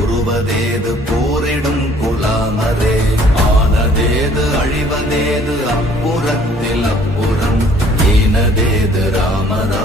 உருவதேது போரிடும் குலாமரே ஆனதேது அழிவதேது அப்புறத்தில் அப்புறம் ஈனதேது ராமரா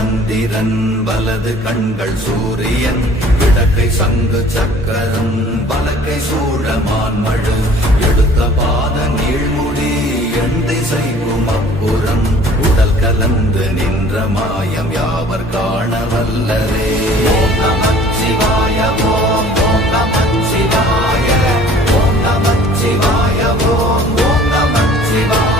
சந்திரன் வலது கண்கள் சூரியன் இடக்கை சங்கு சக்கரம் வலக்கை சூழமான் மழு. எடுத்த பாத நீழ்முடி எண் திசைக்கும் அப்புறம் உடல் கலந்து நின்ற மாயம் யாவர் காண வல்லரே சிவாய ஓம் சிவாய ஓம் சிவாய சிவாய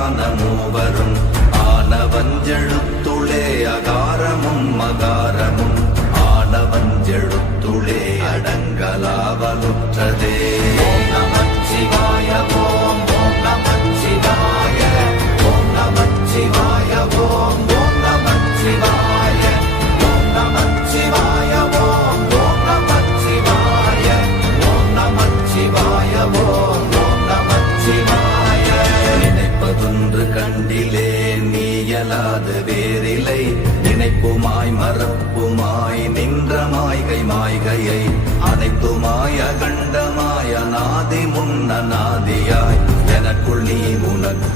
ஆன மூவரும் ஆனவஞ்செழுத்துளே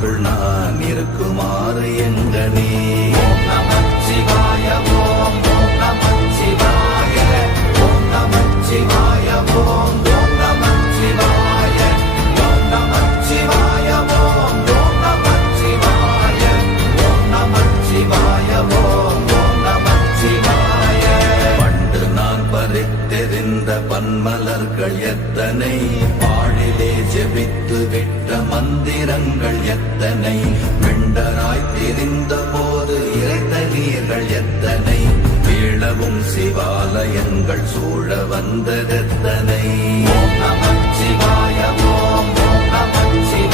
உனக்குள் நான் இருக்குமாறு எங்கனே இறைத்த எத்தனை? வீழவும் சிவாலயங்கள் சூழ வந்ததெத்தனை? ஓம் நமச்சிவாய நமச்சிவாய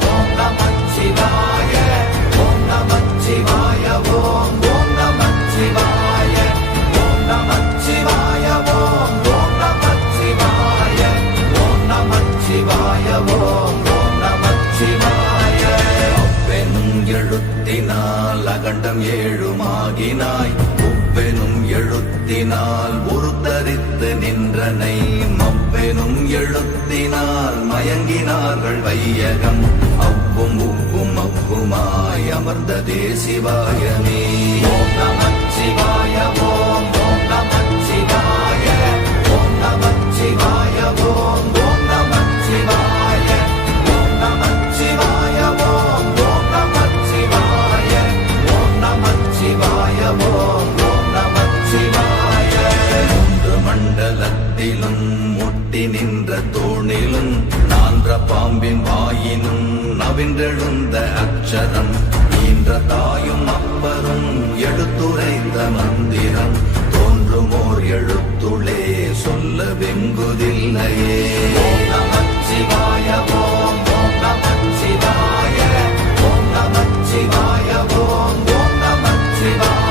வந்ததே அமர்ந்ததே சிவாயமே ஓம் நமச்சிவாய ஓம் ஓம் நமச்சிவாய ஓம் நமச்சிவாய ஓம் ஓம் நமச்சிவாய ஓம் நமச்சிவாய ஓம் ஓம் நமச்சிவாய ஓம் நமச்சிவாய ஓம் ஓம் நமச்சிவாய மூன்று மண்டலத்திலும் முட்டி நின்ற தோணிலும் நான்ற பாம்பின் வாயினும் நவின்றெழுந்த அக்ஷரம். ஈன்ற தாயும் அப்பரும் எடுத்துரைத்த மந்திரம் தோன்றுமோர் எழுத்துளே சொல்ல வெங்குதில்லையே ஓம் நமச்சிவாய ஓம் நமச்சிவாய ஓம் நமச்சிவாய ஓம் நமச்சிவாய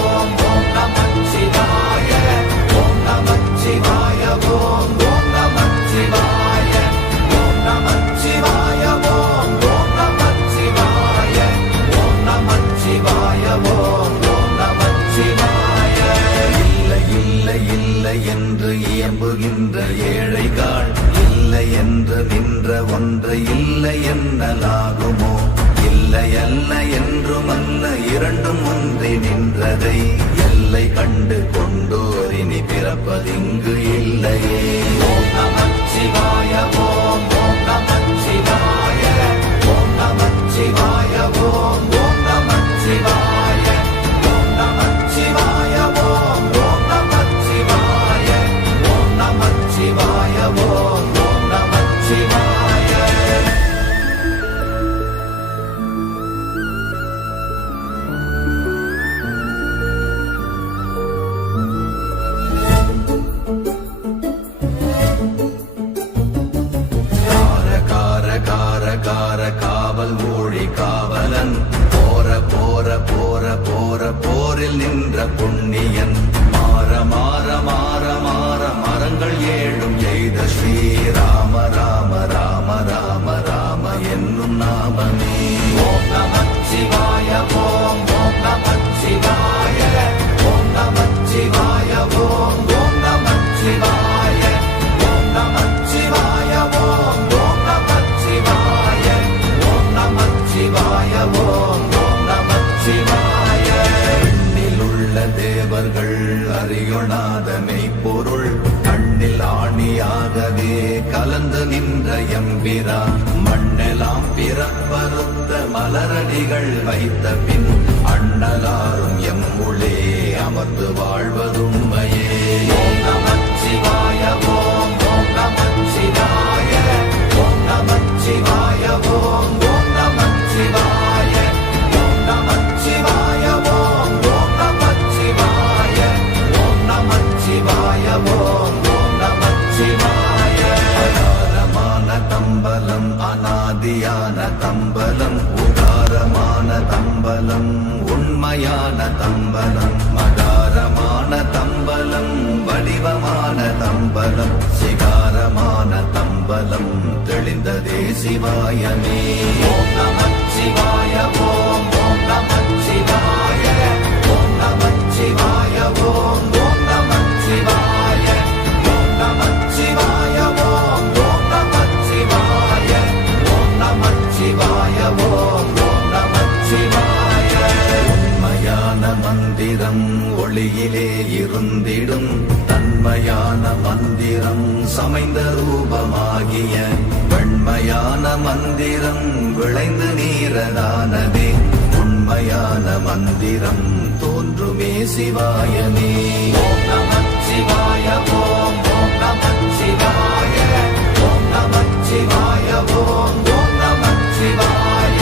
இரண்டும் ஒன்றி நின்றதை எல்லை கண்டு கொண்டோரினி பிறப்பதிங்கு இல்லையே. ராம ராம ராம ராம ராம என்னும் நாமமே ஓம் நமச்சிவாய ஓம் ஓம் நமச்சிவாய ஓம் நமச்சிவாய ஓம் ஓம் நமச்சிவாய ஓம் நமச்சிவாய ஓம் ஓம் நமச்சிவாய ஓம் நமச்சிவாய ஓம் ஓம் நமச்சிவாய உள்ள மண்ணில் ஆணியாகவே கலந்து நின்ற எம்பிரா. மண்ணெலாம் பிறப்பறுத்த மலரடிகள் வைத்த பின் அண்ணலாரும் எம்முளே அமர்ந்து வாழ்வது சிவாயமே. ஓம் நமச்சிவாய ஓம் ஓம் ஓம் நமச்சிவாய ஓம் ஓம் ஓம் நமச்சிவாய ஓம் ஓம் நமச்சிவாய ஓம் நமச்சிவாய ஓம் ஓம் நமச்சிவாய உண்மையான மந்திரம் ஒளியிலே இருந்திடும். தன்மையான மந்திரம் சமைந்த ரூபமாகிய வெண்மையான மந்திரம் விளைந்து நீரதானதே உண்மையான மந்திரம் தோன்றுமே சிவாயமே. ஓம் நமச்சிவாய ஓம் ஓம் நமச்சிவாய ஓம் சிவாய ஓம் ஓம் நமச்சிவாய